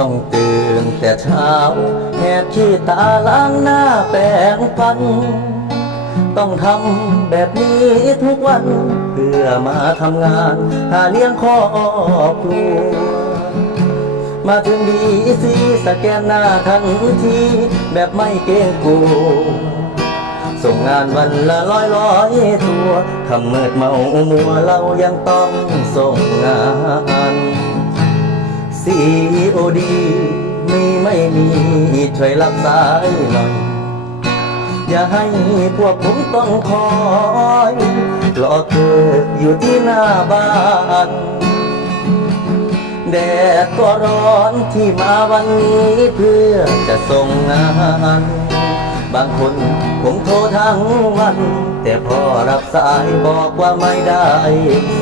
้องตื่นแต่เช้าแหกขี้ตาล้างหน้าแปรงฟัน ต้องทำแบบนี้ทุกวัน เพื่อมาทำงาน หาเลี้ยงครอบครัว มาถึงดีซีสแกนหน้าทันทีแบบไม่เกรงกลัวส่งงานวันละร้อยร้อยตัวคำมืดเมามัวเรายังต้องส่งงาน ดี มีไม่มีช่วยรับสายหน่อย อย่าให้พวกผมต้องคอยรอเธออยู่ที่หน้าบ้านแดดก็ร้อนที่มาวันนี้เพื่อจะส่งงาน บางคนผมโทรทั้งวัน แต่พอรับสายบอกว่าไม่ได้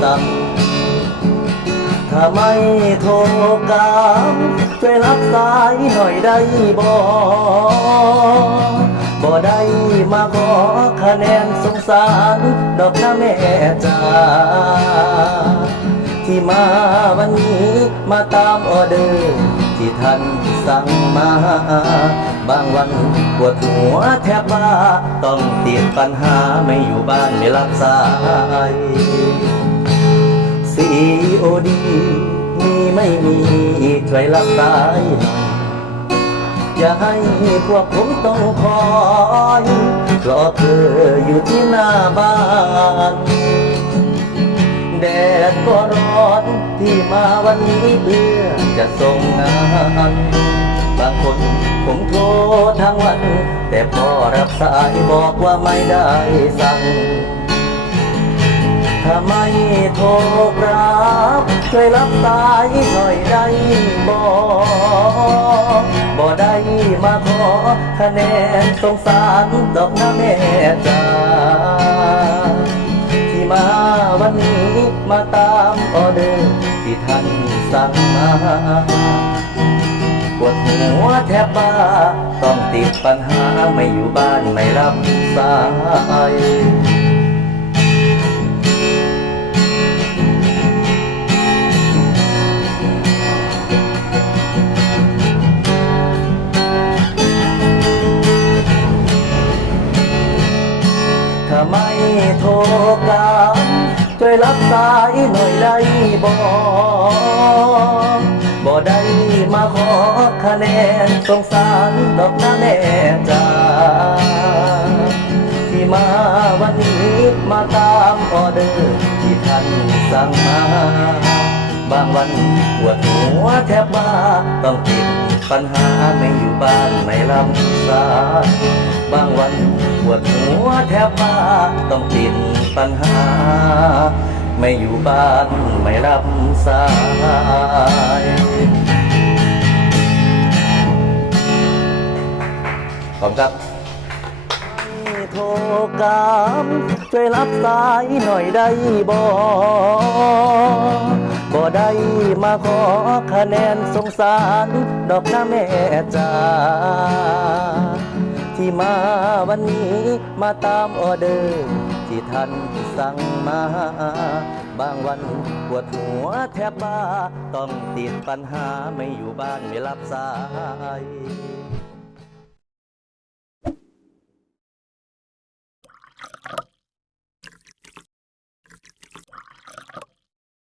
สั่ง ถ้าไม่โทรกามช่วยรับสายหน่อยได้บ่บ่ได้มาขอคะแนนสงสารดอกนะแม่จ้าที่มาวันนี้มาตามออเดอร์ที่ท่านสั่งมา บางวันปวดหัวแทบบ้าต้องติดปัญหาไม่อยู่บ้านไม่รับสายซี โอดี มีไม่มีช่วยรับสายหน่อยอย่าให้พวกผมต้องคอยรอเธออยู่ที่หน้าบ้านแดดก็ร้อนที่มาวันนี้เพื่อจะส่งงานบางคนผมโทรทั้งวัน แต่พอรับสายบอกว่าไม่ได้สั่งถ้าไม่โทรกรั ช่วยรับสายหน่อยได้บ่บ่ได้มาขอคะแนนสงสารดอกนะแม่จ้าที่มาวันนี้มาตามออเดอร์ที่ท่านสั่งมาปวดหัวแทบบ้าต้องติดปัญหาไม่อยู่บ้านไม่รับสาย ถ้าไม่โทรกามช่วยรับสายหน่อยได้บ่บ่ได้มาขอคะแนนสงสารดอกนะแม่จ้าที่มาวันนี้มาตามออเดอร์ที่ท่านสั่งมา บางวันปวดหัวแทบบ้าต้องติด ปัญหาไม่อยู่บ้านไม่รับสายบางวันปวดหัวแทบบ้าต้องติดปัญหา ไม่อยู่บ้านไม่รับสายขอบครับโทรกามช่วยรับสายหน่อยได้บ่ บ่ได้มาขอคะแนนสงสารดอกนะแม่จ้าที่มาวันนี้มาตามออเดอร์ที่ท่านสั่งมา บางวันปวดหัวแทบบ้า ต้องติดปัญหาไม่อยู่บ้านไม่รับสาย